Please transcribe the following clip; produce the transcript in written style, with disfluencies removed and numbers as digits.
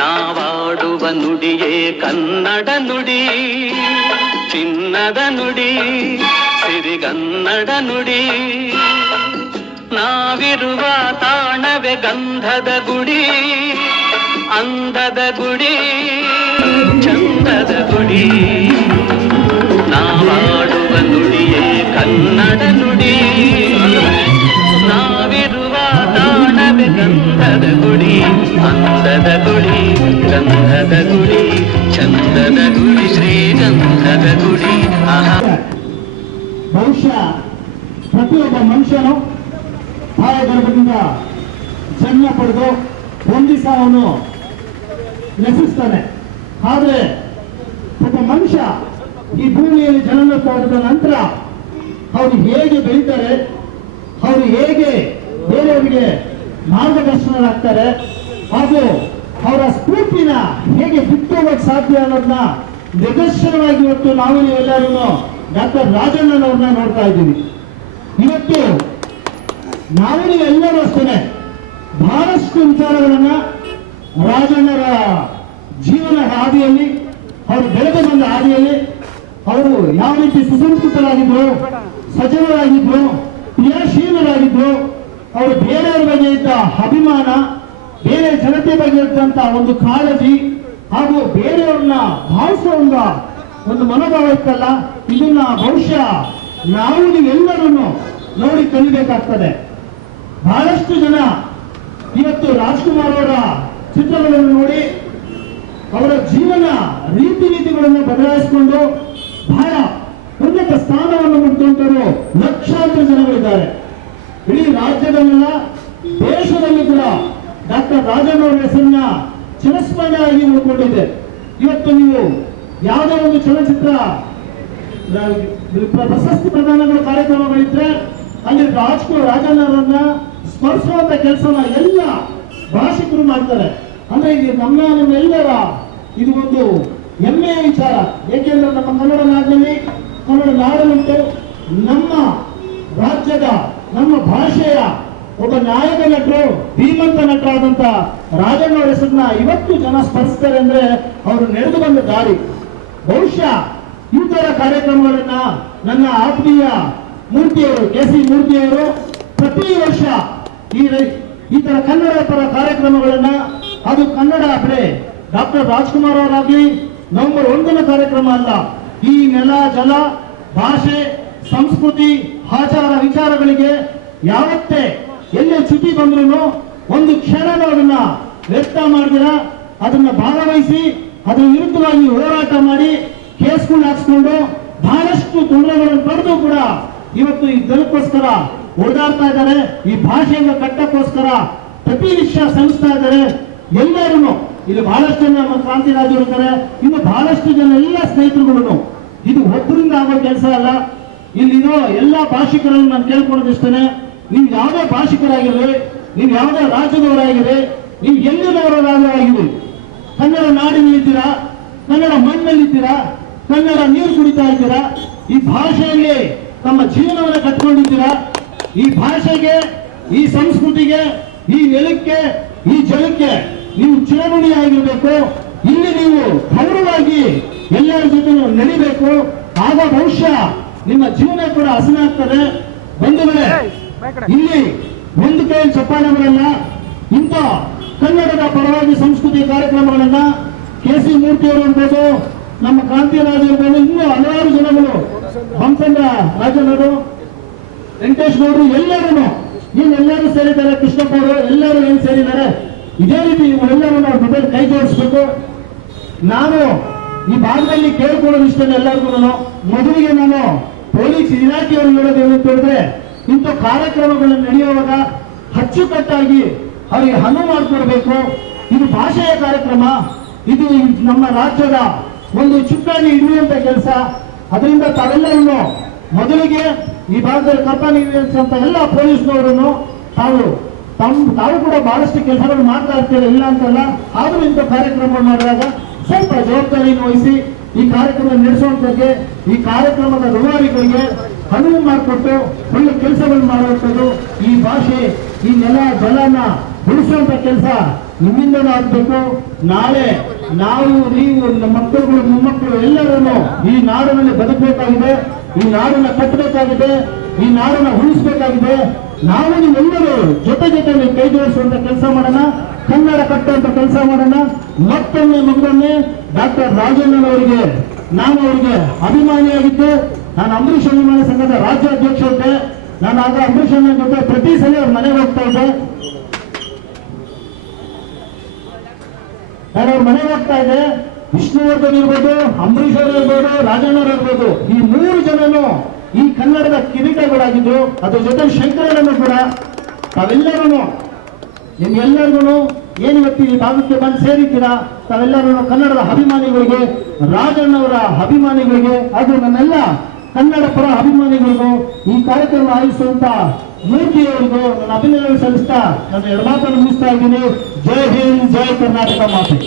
ನಾವಾಡುವ ನುಡಿಯೇ ಕನ್ನಡ ನುಡಿ, ಚಿನ್ನದ ನುಡಿ, ಸಿರಿಗನ್ನಡ ನುಡಿ. ನಾವಿರುವ ತಾಣವೇ ಗಂಧದ ಗುಡಿ, ಅಂದದ ಗುಡಿ, ಚಂದದ ಗುಡಿ. ನಾವಾಡುವ ನುಡಿಯೇ ಕನ್ನಡ ನುಡಿ, ನಾವಿರುವ ತಾಣವೇ ಗಂಧದ ಗುಡಿ, ಅಂದದ ಗುಡಿ, ಗಂಧದ ಗುಡಿ, ಚಂದದ ಗುಡಿ, ಶ್ರೀಗಂಧದ ಗುಡಿ. ಬಹುಶಃ ಪ್ರತಿಯೊಬ್ಬ ಮನುಷ್ಯನು ತಾಯಿಗರ್ಭದಿಂದ ಜನ್ಮ ಪಡೆದು ಒಂದು ದಿವಸ ಅವನು ನಶಿಸ್ತಾನೆ. ಆದರೆ ಒಬ್ಬ ಮನುಷ್ಯ ಈ ಭೂಮಿಯಲ್ಲಿ ಜನನ ಪಡೆದ ನಂತರ ಅವರು ಹೇಗೆ ಬೆಳೀತಾರೆ, ಅವರು ಹೇಗೆ ಬೇರೆಯವರಿಗೆ ಮಾರ್ಗದರ್ಶನರಾಗ್ತಾರೆ, ಹಾಗೂ ಅವರ ಸ್ಫೂರ್ತಿನ ಹೇಗೆ ಬಿಟ್ಟು ಹೋಗಕ್ಕೆ ಸಾಧ್ಯ ಅನ್ನೋದನ್ನ ನಿದರ್ಶನವಾಗಿ ಇವತ್ತು ನಾವು ಎಲ್ಲರೂ ಡಾಕ್ಟರ್ ರಾಜಣ್ಣನವ್ರನ್ನ ನೋಡ್ತಾ ಇದ್ದೀವಿ. ಇವತ್ತು ನಾವು ಎಲ್ಲರೂ ಅಷ್ಟೇ ಬಹಳಷ್ಟು ವಿಚಾರಗಳನ್ನ ರಾಜಣ್ಣರ ಜೀವನ ಹಾದಿಯಲ್ಲಿ, ಅವರು ಬೆಳೆದು ಬಂದ ಹಾದಿಯಲ್ಲಿ ಅವರು ಯಾವ ರೀತಿ ಸುಸಂಸ್ಕೃತರಾಗಿದ್ರು, ಸಜ್ಜನರಾಗಿದ್ರು, ಕ್ರಿಯಾಶೀಲರಾಗಿದ್ರು, ಅವರು ಬೇರೆಯವರ ಬಗ್ಗೆ ಇದ್ದ ಅಭಿಮಾನ, ಬೇರೆ ಜನತೆ ಬಗ್ಗೆ ಇದ್ದಂತ ಒಂದು ಕಾಳಜಿ, ಹಾಗೂ ಬೇರೆಯವ್ರನ್ನ ಭಾವಿಸುವ ಒಂದು ಮನೋಭಾವ ಇತ್ತಲ್ಲ, ಇದನ್ನ ಬಹುಶಃ ನಾವು ನೀವೆಲ್ಲರೂ ನೋಡಿ ಕಲಿಬೇಕಾಗ್ತದೆ. ಬಹಳಷ್ಟು ಜನ ಇವತ್ತು ರಾಜ್ಕುಮಾರ್ ಅವರ ಚಿತ್ರಗಳನ್ನು ನೋಡಿ ಅವರ ಜೀವನ ರೀತಿ ನೀತಿಗಳನ್ನು ಬದಲಾಯಿಸಿಕೊಂಡು ಬಹಳ ಉನ್ನತ ಸ್ಥಾನವನ್ನು ಮುಟ್ಟಿಕೊಂಡವರು ಲಕ್ಷಾಂತರ ಜನಗಳಿದ್ದಾರೆ. ಇಡೀ ರಾಜ್ಯದಲ್ಲೆಲ್ಲ ದೇಶದಲ್ಲೂ ಕೂಡ ಡಾಕ್ಟರ್ ರಾಜಣ್ಣ ಅವರ ಹೆಸರನ್ನ ಚಿರಸ್ಮರಣೆಯಾಗಿ ಉಳ್ಕೊಂಡಿದೆ. ಇವತ್ತು ನೀವು ಯಾವುದೇ ಒಂದು ಚಲನಚಿತ್ರ ಪ್ರಶಸ್ತಿ ಪ್ರದಾನಗಳ ಕಾರ್ಯಕ್ರಮಗಳಿದ್ರೆ ಅಲ್ಲಿ ರಾಜಣ್ಣವರನ್ನ ಸ್ಮರಿಸುವಂತ ಕೆಲಸನ ಎಲ್ಲ ಭಾಷಿಕರು ಮಾಡ್ತಾರೆ. ಅಂದ್ರೆ ಇದು ನಮ್ಮೆಲ್ಲರ ಇದು ಒಂದು ಹೆಮ್ಮೆಯ ವಿಚಾರ. ಏಕೆಂದ್ರೆ ನಮ್ಮ ಕನ್ನಡ ನಾಡಿನಲ್ಲಿ, ಕನ್ನಡ ನಾಡನುಂಟು, ನಮ್ಮ ರಾಜ್ಯದ, ನಮ್ಮ ಭಾಷೆಯ ಒಬ್ಬ ನಾಯಕ ನಟರು, ಧೀಮಂತ ನಟರಾದಂತ ರಾಜಣ್ಣವರ ಹೆಸರನ್ನ ಇವತ್ತು ಜನ ಸ್ಮರಿಸ್ತಾರೆ ಅಂದ್ರೆ ಅವರು ನಡೆದು ಬಂದ ದಾರಿ. ಬಹುಶಃ ಈ ತರ ಕಾರ್ಯಕ್ರಮಗಳನ್ನ ನನ್ನ ಆತ್ಮೀಯ ಮೂರ್ತಿಯವರು, KC ಮೂರ್ತಿಯವರು ಪ್ರತಿ ವರ್ಷ ಈ ತರ ಕನ್ನಡ ಪರ ಕಾರ್ಯಕ್ರಮಗಳನ್ನ, ಅದು ಕನ್ನಡ ಬರೇ ಡಾಕ್ಟರ್ ರಾಜ್ಕುಮಾರ್ ಅವರಾಗ್ಲಿ ನವೆಂಬರ್ 1ನ ಕಾರ್ಯಕ್ರಮ ಅಲ್ಲ, ಈ ನೆಲ ಜಲ ಭಾಷೆ ಸಂಸ್ಕೃತಿ ಆಚಾರ ವಿಚಾರಗಳಿಗೆ ಯಾವತ್ತೇ ಎಲ್ಲೇ ಚ್ಯುತಿ ಬಂದ್ರು ಒಂದು ಕ್ಷಣನೂ ಅದನ್ನ ವ್ಯಕ್ತ ಮಾಡಿದಿರ, ಅದನ್ನ ಭಾಗವಹಿಸಿ ಅದರ ವಿರುದ್ಧವಾಗಿ ಹೋರಾಟ ಮಾಡಿ ಕೇಸ್ಗಳು ಹಾಕ್ಸ್ಕೊಂಡು ಬಹಳಷ್ಟು ತೊಂದರೆಗಳನ್ನು ಪಡೆದು ಕೂಡ ಇವತ್ತು ಈ ದಲಕ್ಕೋಸ್ಕರ ಓಡಾಡ್ತಾ ಇದ್ದಾರೆ. ಈ ಭಾಷೆಯನ್ನು ಕಟ್ಟಕ್ಕೋಸ್ಕರ ಪ್ರತಿ ವಿಷಯ ಸಲ್ಲಿಸ್ತಾ ಇದ್ದಾರೆ. ಎಲ್ಲರೂ ಇಲ್ಲಿ ಬಹಳಷ್ಟು ಜನ ನಮ್ಮ ಕ್ರಾಂತಿರಾಜರು ಇರ್ತಾರೆ, ಇನ್ನು ಬಹಳಷ್ಟು ಜನ ಎಲ್ಲ ಸ್ನೇಹಿತರುಗಳು. ಇದು ಒಬ್ಬರಿಂದ ಆಗೋ ಕೆಲಸ ಅಲ್ಲ. ಇಲ್ಲಿರೋ ಎಲ್ಲ ಭಾಷಿಕರನ್ನು ನಾನು ಕೇಳ್ಕೊಳ್ಳೋದಿಷ್ಟೇ, ನೀವು ಯಾವುದೇ ಭಾಷಿಕರಾಗಿರ್ರಿ, ನೀವು ಯಾವುದೇ ರಾಜ್ಯದವರಾಗಿರಿ, ನೀವು ಎಲ್ಲಿನವರಾಗಿರಿ, ಕನ್ನಡ ನಾಡಿನಲ್ಲಿದ್ದೀರಾ, ಕನ್ನಡ ಮಣ್ಣಲ್ಲಿದ್ದೀರಾ, ಕನ್ನಡ ನೀರು ಕುಡಿತಾ ಇದ್ದೀರಾ, ಈ ಭಾಷೆಯಲ್ಲಿ ತಮ್ಮ ಜೀವನವನ್ನು ಕಟ್ಕೊಂಡಿದ್ದೀರಾ, ಈ ಭಾಷೆಗೆ, ಈ ಸಂಸ್ಕೃತಿಗೆ, ಈ ನೆಲಕ್ಕೆ, ಈ ಜಲಕ್ಕೆ ನೀವು ಚಿರಋಣಿಯಾಗಿರ್ಬೇಕು. ಇಲ್ಲಿ ನೀವು ಗೌರವವಾಗಿ ಎಲ್ಲರ ಜೊತೆ ನಡಿಬೇಕು. ಆಗ ಬಹುಶಃ ನಿಮ್ಮ ಜೀವನ ಕೂಡ ಹಸನಾಗ್ತದೆ. ಬಂಧುಗಳೇ, ಇಲ್ಲಿ ಒಂದು ಕೈ ಚಪ್ಪಾಳೆ ಬರಲ್ಲ. ಇಂಥ ಕನ್ನಡದ ಪರವಾಗಿ ಸಂಸ್ಕೃತಿ ಕಾರ್ಯಕ್ರಮಗಳನ್ನ KC ಮೂರ್ತಿಯವರು ಇರ್ಬೋದು, ನಮ್ಮ ಕ್ರಾಂತಿರಾಜ್ ಇರ್ಬೋದು, ಇನ್ನೂ ಹಲವಾರು ಜನಗಳು, ಹಂಸಂದ್ರ ರಾಜನವರು, ವೆಂಕಟೇಶ್ ಗೌಡರು, ಎಲ್ಲರೂ ನೀವೆಲ್ಲರೂ ಸೇರಿದ್ದಾರೆ, ಕೃಷ್ಣಪ್ಪ ಅವರು ಎಲ್ಲರೂ ಏನ್ ಸೇರಿದ್ದಾರೆ. ಇದೇ ರೀತಿ ಇವರೆಲ್ಲರೂ ನಾವು ಮೊದಲು ಕೈ ಜೋಡಿಸ್ಬೇಕು. ನಾನು ಈ ಭಾಗದಲ್ಲಿ ಕೇಳ್ಕೊಳ್ಳೋದು ಇಷ್ಟ ಎಲ್ಲರಿಗೂ. ಮೊದಲಿಗೆ ನಾನು ಪೊಲೀಸ್ ಇಲಾಖೆಯವರು ಹೇಳೋದು ಏನು ಹೇಳಿದ್ರೆ, ಇಂಥ ಕಾರ್ಯಕ್ರಮಗಳನ್ನು ನಡೆಯುವಾಗ ಅಚ್ಚುಕಟ್ಟಾಗಿ ಅವರಿಗೆ ಅನುವು ಮಾಡಿಕೊಡ್ಬೇಕು. ಇದು ಭಾಷೆಯ ಕಾರ್ಯಕ್ರಮ, ಇದು ನಮ್ಮ ರಾಜ್ಯದ ಒಂದು ಚುಕ್ಕಾಣಿ ಹಿಡಿಯುವಂತ ಕೆಲಸ. ಅದರಿಂದ ತಾವೆಲ್ಲರೂ ಮೊದಲಿಗೆ ಈ ಭಾಗದಲ್ಲಿ ಕರ್ತವ್ಯ ನಿರ್ವಹಿಸುವಂತ ಎಲ್ಲ ಪೊಲೀಸ್ನವರನ್ನು ತಾವು ಕೂಡ ಬಹಳಷ್ಟು ಕೆಲಸಗಳು ಮಾಡ್ತಾ ಇರ್ತಾರೆ, ಇಲ್ಲ ಅಂತಲ್ಲ. ಆದರೂ ಇಂಥ ಕಾರ್ಯಕ್ರಮ ಮಾಡಿದಾಗ ಸ್ವಲ್ಪ ಜವಾಬ್ದಾರಿಯನ್ನು ವಹಿಸಿ ಈ ಕಾರ್ಯಕ್ರಮ ನಡೆಸುವಂತಕ್ಕೆ, ಈ ಕಾರ್ಯಕ್ರಮದ ರೂವಾರಿಗಳಿಗೆ ಅನುವು ಮಾಡಿಕೊಟ್ಟು ಒಳ್ಳೆ ಕೆಲಸಗಳು ಮಾಡುವಂಥದ್ದು ಈ ಭಾಷೆ ಭಾಷೆ, ಈ ನೆಲ ಜಲನ ಉಳಿಸುವಂತ ಕೆಲಸ ನಿಮ್ಮಿಂದಲೂ ಆಗ್ಬೇಕು. ನಾಳೆ ನಾವು, ನೀವು, ನಮ್ಮ ಮಕ್ಕಳುಗಳು, ಮೊಮ್ಮಕ್ಕಳು ಎಲ್ಲರೂ ಈ ನಾಡಿನಲ್ಲಿ ಬದುಕಬೇಕಾಗಿದೆ, ಈ ನಾಡನ್ನ ಕಟ್ಟಬೇಕಾಗಿದೆ, ಈ ನಾಡನ್ನ ಉಳಿಸಬೇಕಾಗಿದೆ. ನಾವು ನೀವೆಲ್ಲರೂ ಜೊತೆಯಲ್ಲಿ ಕೈ ಜೋಡಿಸುವಂತ ಕೆಲಸ ಮಾಡೋಣ, ಕನ್ನಡ ಕಟ್ಟುವಂತ ಕೆಲಸ ಮಾಡೋಣ. ಮತ್ತೊಮ್ಮೆ ಡಾಕ್ಟರ್ ರಾಜಣ್ಣನವರಿಗೆ ನಾನು ಅವರಿಗೆ ಅಭಿಮಾನಿಯಾಗಿದ್ದು, ನಾನು ಅಂಬರೀಷ್ ಅಭಿಮಾನಿ ಸಂಘದ ರಾಜ್ಯಾಧ್ಯಕ್ಷ ಇದ್ದೆ. ನಾನು ಆಗ ಅಂಬರೀಷ್ ಅಣ್ಣ ಜೊತೆ ಪ್ರತಿ ಸಲ ಅವ್ರ ಮನೆಗೆ ಹೋಗ್ತಾ ಇದ್ದೆ. ನಾನು ಅವ್ರ ಮನೆಗೆ ಹೋಗ್ತಾ ಇದ್ದೆ. ವಿಷ್ಣುವರ್ಧನ್ ಇರ್ಬೋದು, ಅಂಬರೀಷ್ ಅವರು ಇರ್ಬೋದು, ರಾಜಣ್ಣವ್ರು ಇರ್ಬೋದು, ಈ 3 ಜನನು ಈ ಕನ್ನಡದ ಕಿರೀಟಗಳಾಗಿದ್ರು. ಅದ್ರ ಜೊತೆ ಶಂಕರಣ್ಣನು ಕೂಡ. ತಾವೆಲ್ಲರೂ ನಿಮ್ಗೆಲ್ಲರಿಗೂ ಏನು ಇವತ್ತು ಈ ಭಾಗಕ್ಕೆ ಬಂದು ಸೇರಿದ್ದೀರಾ, ತಾವೆಲ್ಲರೂ ಕನ್ನಡದ ಅಭಿಮಾನಿಗಳಿಗೆ, ರಾಜಣ್ಣವರ ಅಭಿಮಾನಿಗಳಿಗೆ, ಅದು ನನ್ನೆಲ್ಲ ಕನ್ನಡ ಪರ ಅಭಿಮಾನಿಗಳಿಗೂ, ಈ ಕಾರ್ಯಕ್ರಮ ಆಯೋಜಿಸುವಂತ ಮೂರ್ತಿಯವರಿಗೂ ನನ್ನ ಅಭಿನಂದನೆ ಸಲ್ಲಿಸ್ತಾ ನನ್ನ 2 ಮಾತನ್ನು ಮುಗಿಸ್ತಾ ಇದ್ದೀನಿ. ಜೈ ಹಿಂದ್, ಜೈ ಕರ್ನಾಟಕ ಮಾತೆ.